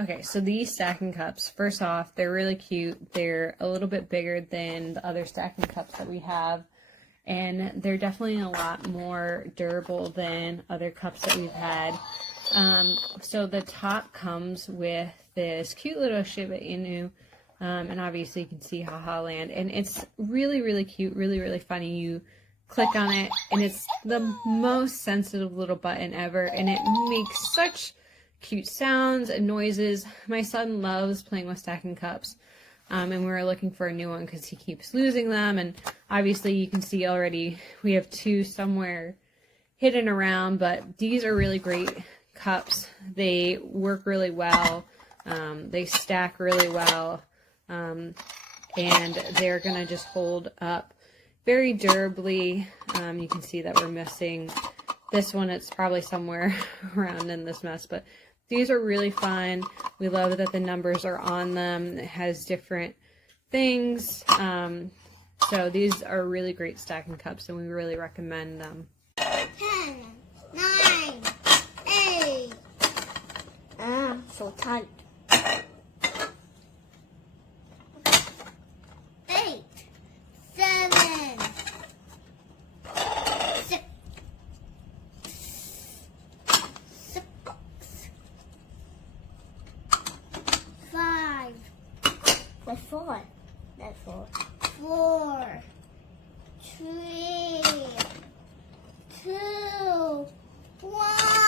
Okay, so these stacking cups, first off, they're really cute. They're a little bit bigger than the other stacking cups that we have, and they're definitely a lot more durable than other cups that we've had. So the top comes with this cute little Shiba Inu, and obviously you can see hahaland, and it's really, really cute, really, really funny. You click on it, and it's the most sensitive little button ever, and it makes such cute sounds and noises. My son loves playing with stacking cups, and we were looking for a new one because he keeps losing them, and obviously you can see already we have 2 somewhere hidden around, but these are really great cups. They work really well, they stack really well, and they're gonna just hold up very durably. You can see that we're missing this one. It's probably somewhere around in this mess, but these are really fun. We love that the numbers are on them. It has different things. So these are really great stacking cups, and we really recommend them. 10, 9, 8. So tight. 8, 7, 6. 5. That's 4. That's 4. 4, 3, 2, 1.